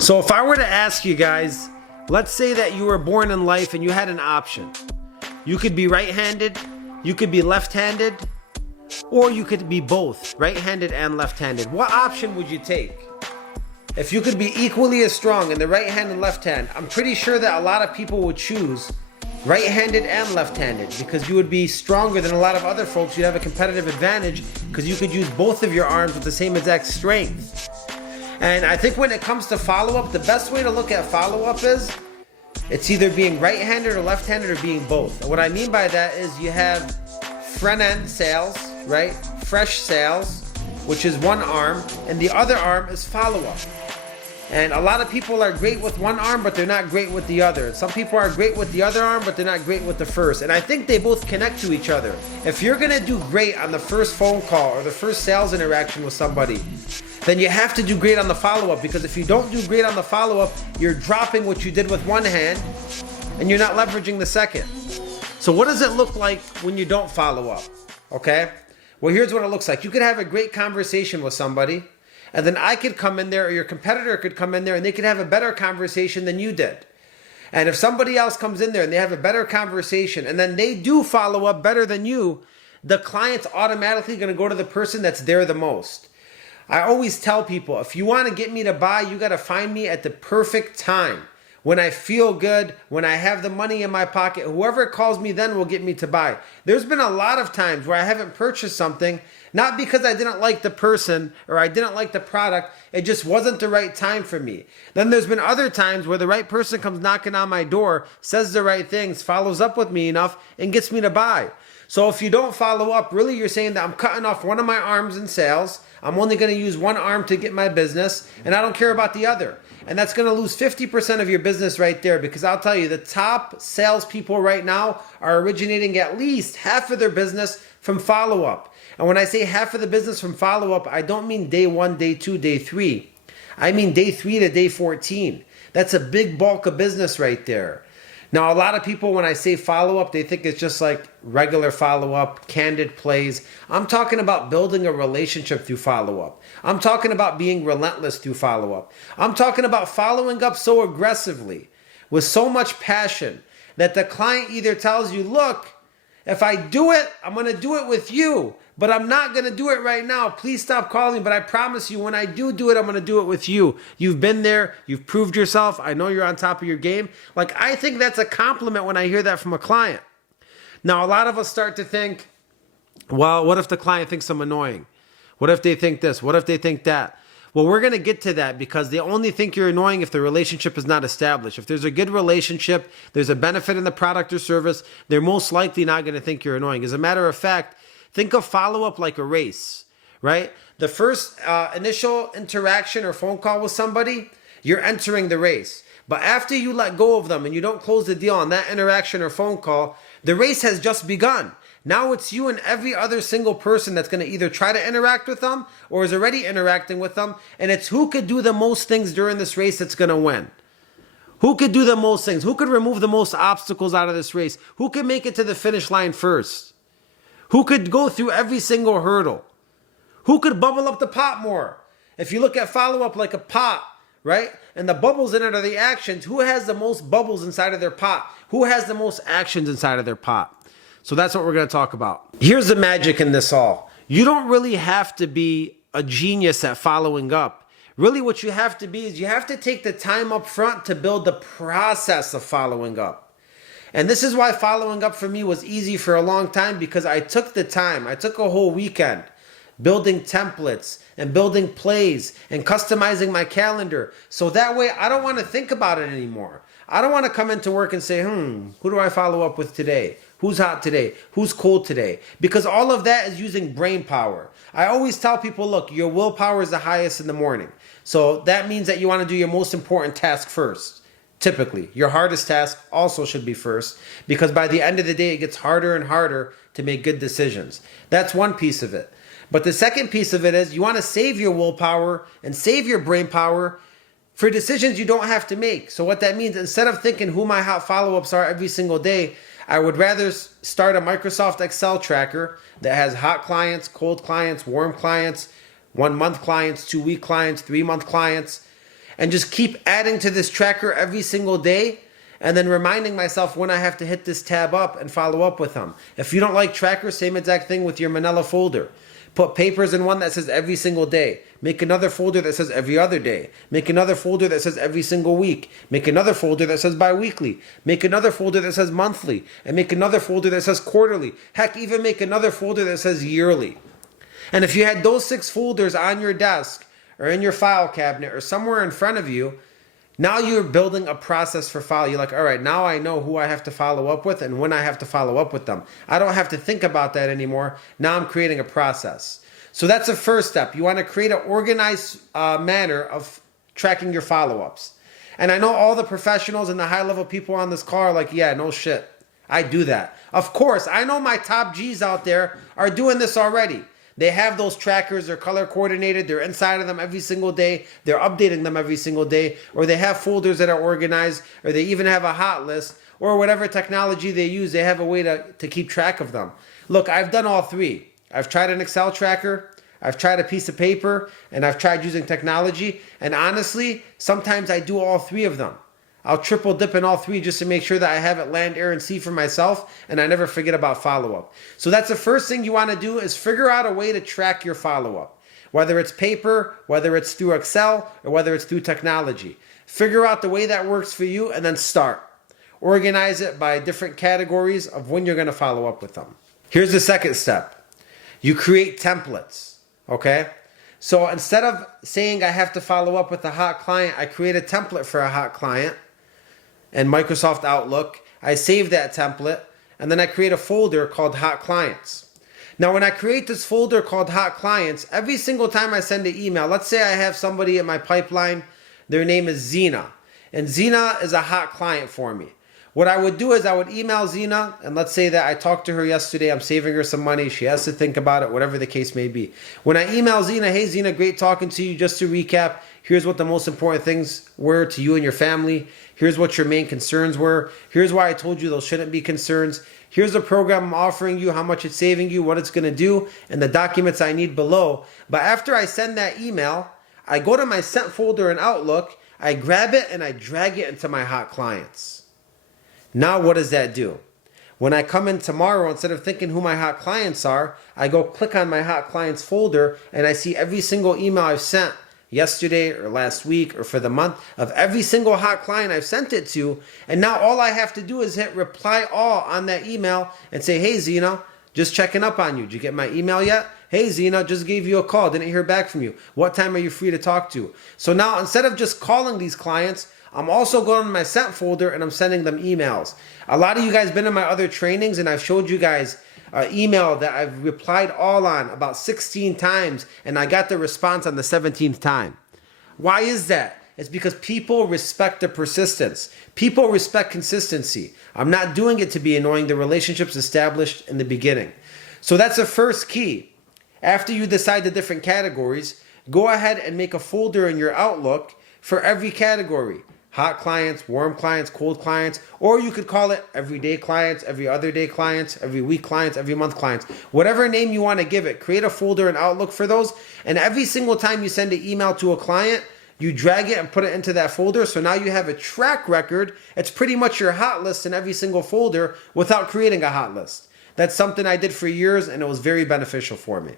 So if I were to ask you guys, let's say that you were born in life and you had an option. You could be right-handed, you could be left-handed, or you could be both, right-handed and left-handed. What option would you take? If you could be equally as strong in the right hand and left hand, I'm pretty sure that a lot of people would choose right-handed and left-handed because you would be stronger than a lot of other folks. You'd have a competitive advantage because you could use both of your arms with the same exact strength. And I think when it comes to follow-up, the best way to look at follow-up is it's either being right-handed or left-handed or being both. And what I mean by that is you have front-end sales, right? Fresh sales, which is one arm, and the other arm is follow-up. And a lot of people are great with one arm, but they're not great with the other. Some people are great with the other arm, but they're not great with the first. And I think they both connect to each other. If you're gonna do great on the first phone call or the first sales interaction with somebody, then you have to do great on the follow-up, because if you don't do great on the follow-up, you're dropping what you did with one hand and you're not leveraging the second. So what does it look like when you don't follow up? Okay? Well, here's what it looks like. You could have a great conversation with somebody, and then I could come in there, or your competitor could come in there, and they could have a better conversation than you did. And if somebody else comes in there and they have a better conversation, and then they do follow up better than you, the client's automatically going to go to the person that's there the most. I always tell people, if you want to get me to buy, you got to find me at the perfect time. When I feel good, when I have the money in my pocket, whoever calls me then will get me to buy. There's been a lot of times where I haven't purchased something, not because I didn't like the person or I didn't like the product, it just wasn't the right time for me. Then there's been other times where the right person comes knocking on my door, says the right things, follows up with me enough, and gets me to buy. So if you don't follow up, really you're saying that I'm cutting off one of my arms in sales, I'm only going to use one arm to get my business, and I don't care about the other. And that's going to lose 50% of your business right there, because I'll tell you, the top salespeople right now are originating at least half of their business from follow-up. And when I say half of the business from follow-up, I don't mean day 1, day 2, day 3. I mean day 3 to day 14. That's a big bulk of business right there. Now, a lot of people, when I say follow-up, they think it's just like regular follow-up, candid plays. I'm talking about building a relationship through follow-up. I'm talking about being relentless through follow-up. I'm talking about following up so aggressively, with so much passion, that the client either tells you, look, if I do it, I'm going to do it with you, but I'm not going to do it right now. Please stop calling, but I promise you, when I do it, I'm going to do it with you. You've been there. You've proved yourself. I know you're on top of your game. Like, I think that's a compliment when I hear that from a client. Now, a lot of us start to think, well, what if the client thinks I'm annoying? What if they think this? What if they think that? Well, we're going to get to that, because they only think you're annoying if the relationship is not established. If there's a good relationship, there's a benefit in the product or service, they're most likely not going to think you're annoying. As a matter of fact, think of follow-up like a race, right? The first initial interaction or phone call with somebody, you're entering the race. But after you let go of them and you don't close the deal on that interaction or phone call, the race has just begun. Now it's you and every other single person that's going to either try to interact with them or is already interacting with them. And it's who could do the most things during this race that's going to win. Who could do the most things? Who could remove the most obstacles out of this race? Who could make it to the finish line first? Who could go through every single hurdle? Who could bubble up the pot more? If you look at follow-up like a pot, right? And the bubbles in it are the actions. Who has the most bubbles inside of their pot? Who has the most actions inside of their pot? So that's what we're going to talk about. Here's the magic in this all. You don't really have to be a genius at following up. Really what you have to be is you have to take the time up front to build the process of following up. And this is why following up for me was easy for a long time, because I took the time. I took a whole weekend building templates and building plays and customizing my calendar. So that way I don't want to think about it anymore. I don't want to come into work and say, who do I follow up with today? Who's hot today? Who's cold today? Because all of that is using brain power. I always tell people, look, your willpower is the highest in the morning. So that means that you want to do your most important task first. Typically, your hardest task also should be first, because by the end of the day, it gets harder and harder to make good decisions. That's one piece of it. But the second piece of it is you want to save your willpower and save your brain power for decisions you don't have to make. So what that means, instead of thinking who my hot follow-ups are every single day, I would rather start a Microsoft Excel tracker that has hot clients, cold clients, warm clients, 1 month clients, 2 week clients, 3 month clients. and just keep adding to this tracker every single day, and then reminding myself when I have to hit this tab up and follow up with them. If you don't like trackers, same exact thing with your Manila folder. Put papers in one that says every single day. Make another folder that says every other day. Make another folder that says every single week. Make another folder that says bi-weekly. Make another folder that says monthly. And make another folder that says quarterly. Heck, even make another folder that says yearly. And if you had those 6 folders on your desk or in your file cabinet or somewhere in front of you, now you're building a process for follow. You're like, all right, now I know who I have to follow up with and when I have to follow up with them. I don't have to think about that anymore. Now I'm creating a process. So that's the first step. You want to create an organized manner of tracking your follow-ups. And I know all the professionals and the high-level people on this call are like, yeah, no shit. I do that. Of course, I know my top G's out there are doing this already. They have those trackers, they're color coordinated, they're inside of them every single day, they're updating them every single day, or they have folders that are organized, or they even have a hot list, or whatever technology they use, they have a way to keep track of them. Look, I've done all 3. I've tried an Excel tracker, I've tried a piece of paper, and I've tried using technology, and honestly, sometimes I do all 3 of them. I'll triple dip in all 3 just to make sure that I have it land, air, and sea for myself, and I never forget about follow-up. So that's the first thing you want to do is figure out a way to track your follow-up. Whether it's paper, whether it's through Excel, or whether it's through technology. Figure out the way that works for you and then start. Organize it by different categories of when you're going to follow up with them. Here's the second step. You create templates, okay? So instead of saying I have to follow up with a hot client, I create a template for a hot client. And Microsoft Outlook, I save that template, and then I create a folder called Hot Clients. Now, when I create this folder called Hot Clients, every single time I send an email, let's say I have somebody in my pipeline, their name is Zena, and Zena is a hot client for me. What I would do is I would email Zena, and let's say that I talked to her yesterday, I'm saving her some money, she has to think about it, whatever the case may be. When I email Zena, hey Zena, great talking to you, just to recap, here's what the most important things were to you and your family. Here's what your main concerns were. Here's why I told you those shouldn't be concerns. Here's the program I'm offering you, how much it's saving you, what it's going to do, and the documents I need below. But after I send that email, I go to my sent folder in Outlook, I grab it, and I drag it into my hot clients. Now what does that do? When I come in tomorrow, instead of thinking who my hot clients are, I go click on my hot clients folder, and I see every single email I've sent yesterday or last week or for the month of every single hot client I've sent it to. And now all I have to do is hit reply all on that email and say, hey Zena, just checking up on you. Did you get my email yet? Hey Zena, just gave you a call. Didn't hear back from you. What time are you free to talk to? So now instead of just calling these clients, I'm also going to my sent folder and I'm sending them emails. A lot of you guys been in my other trainings and I've showed you guys email that I've replied all on about 16 times and I got the response on the 17th time. Why is that? It's because people respect the persistence. People respect consistency. I'm not doing it to be annoying. The relationship's established in the beginning. So that's the first key. After you decide the different categories, go ahead and make a folder in your Outlook for every category. Hot clients, warm clients, cold clients, or you could call it everyday clients, every other day clients, every week clients, every month clients. Whatever name you want to give it, create a folder in Outlook for those. And every single time you send an email to a client, you drag it and put it into that folder. So now you have a track record. It's pretty much your hot list in every single folder without creating a hot list. That's something I did for years and it was very beneficial for me.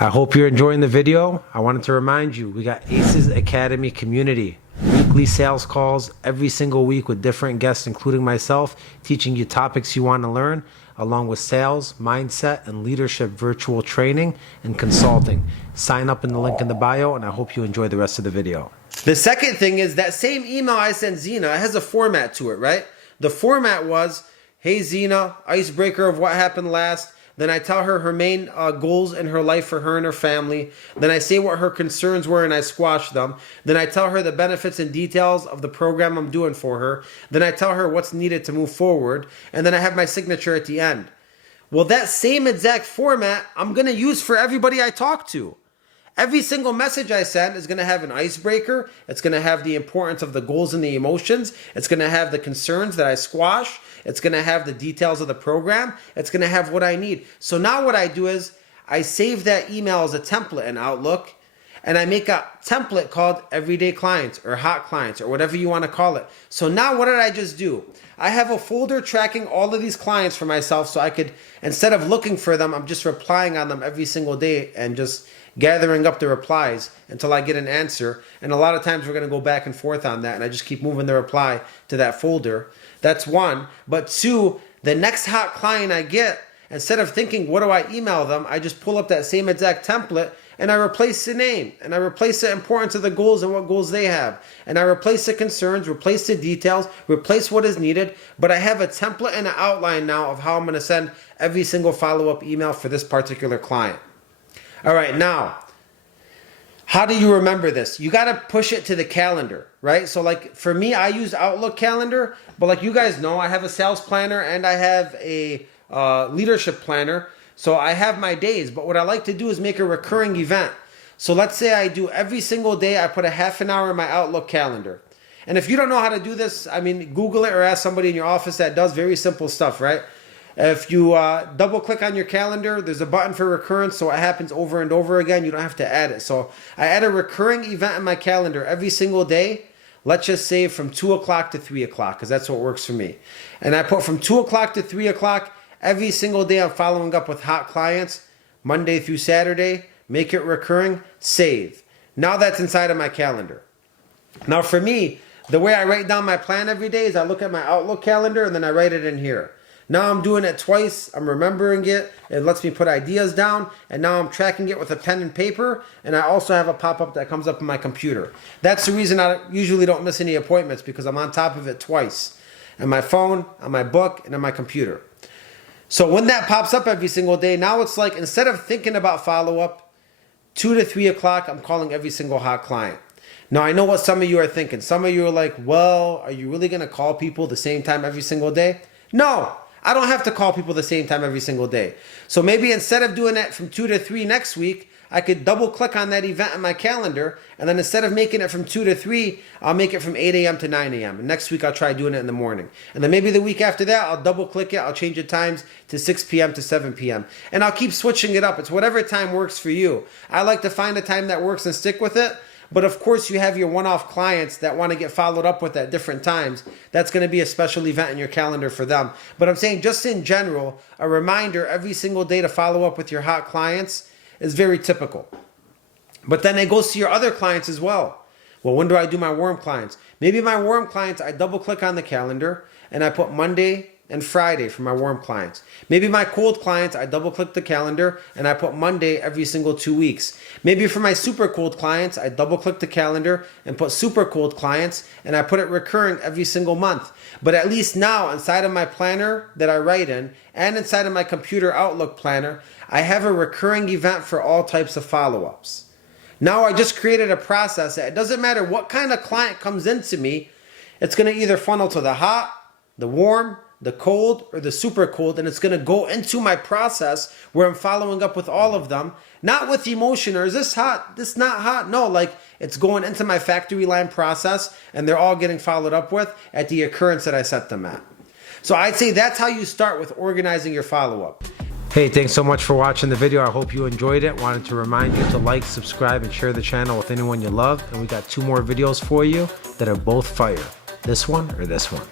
I hope you're enjoying the video. I wanted to remind you, we got Acez Academy community. Weekly sales calls every single week with different guests, including myself, teaching you topics you want to learn, along with sales, mindset, and leadership virtual training and consulting. Sign up in the link in the bio, and I hope you enjoy the rest of the video. The second thing is that same email I sent Zena, it has a format to it, right? The format was, hey Zena, icebreaker of what happened last. Then I tell her her main goals in her life for her and her family. Then I say what her concerns were and I squash them. Then I tell her the benefits and details of the program I'm doing for her. Then I tell her what's needed to move forward. And then I have my signature at the end. Well, that same exact format I'm going to use for everybody I talk to. Every single message I send is going to have an icebreaker. It's going to have the importance of the goals and the emotions. It's going to have the concerns that I squash. It's going to have the details of the program. It's going to have what I need. So now what I do is I save that email as a template in Outlook. and I make a template called everyday clients or hot clients or whatever you want to call it. So now what did I just do? I have a folder tracking all of these clients for myself, so I could, instead of looking for them, I'm just replying on them every single day and just gathering up the replies until I get an answer. And a lot of times we're going to go back and forth on that, and I just keep moving the reply to that folder. That's one. But two, the next hot client I get, instead of thinking, what do I email them? I just pull up that same exact template and I replace the name and I replace the importance of the goals and what goals they have. And I replace the concerns, replace the details, replace what is needed. But I have a template and an outline now of how I'm going to send every single follow-up email for this particular client. All right, now, how do you remember this? You got to push it to the calendar, right? So like for me, I use Outlook calendar, but like you guys know, I have a sales planner and I have a leadership planner. So I have my days, but what I like to do is make a recurring event. So let's say I do every single day, I put a half an hour in my Outlook calendar. And if you don't know how to do this, I mean, Google it or ask somebody in your office that does very simple stuff, right? If you double click on your calendar, there's a button for recurrence, so it happens over and over again. You don't have to add it. So I add a recurring event in my calendar every single day. Let's just say from 2 o'clock to 3 o'clock, because that's what works for me. And I put from 2 o'clock to 3 o'clock, every single day I'm following up with hot clients, Monday through Saturday, make it recurring, save. Now that's inside of my calendar. Now for me, the way I write down my plan every day is I look at my Outlook calendar and then I write it in here. Now I'm doing it twice, I'm remembering it, it lets me put ideas down, and now I'm tracking it with a pen and paper, and I also have a pop-up that comes up on my computer. That's the reason I usually don't miss any appointments, because I'm on top of it twice. On my phone, on my book, and on my computer. So when that pops up every single day, now it's like, instead of thinking about follow-up, 2 to 3 o'clock, I'm calling every single hot client. Now, I know what some of you are thinking. Some of you are like, well, are you really going to call people the same time every single day? No, I don't have to call people the same time every single day. So maybe instead of doing that from 2 to 3 next week, I could double click on that event in my calendar, and then instead of making it from 2 to 3, I'll make it from 8 a.m. to 9 a.m. And next week I'll try doing it in the morning. And then maybe the week after that, I'll double click it, I'll change the times to 6 p.m. to 7 p.m. And I'll keep switching it up. It's whatever time works for you. I like to find a time that works and stick with it. But of course, you have your one-off clients that want to get followed up with at different times. That's going to be a special event in your calendar for them. But I'm saying just in general, a reminder every single day to follow up with your hot clients is very typical. But then it goes to your other clients as well. Well, when do I do my warm clients? Maybe my warm clients, I double click on the calendar and I put Monday and Friday for my warm clients. Maybe my cold clients, I double click the calendar and I put Monday every single 2 weeks. Maybe for my super cold clients, I double click the calendar and put super cold clients and I put it recurring every single month. But at least now inside of my planner that I write in and inside of my computer Outlook planner, I have a recurring event for all types of follow-ups. Now I just created a process that it doesn't matter what kind of client comes into me, it's going to either funnel to the hot, the warm, the cold, or the super cold, and it's going to go into my process where I'm following up with all of them, not with emotion or is this hot, this not hot. No, like it's going into my factory line process and they're all getting followed up with at the occurrence that I set them at. So I'd say that's how you start with organizing your follow-up. Hey, thanks so much for watching the video. I hope you enjoyed it. Wanted to remind you to like, subscribe, and share the channel with anyone you love. And we got 2 more videos for you that are both fire. This one or this one.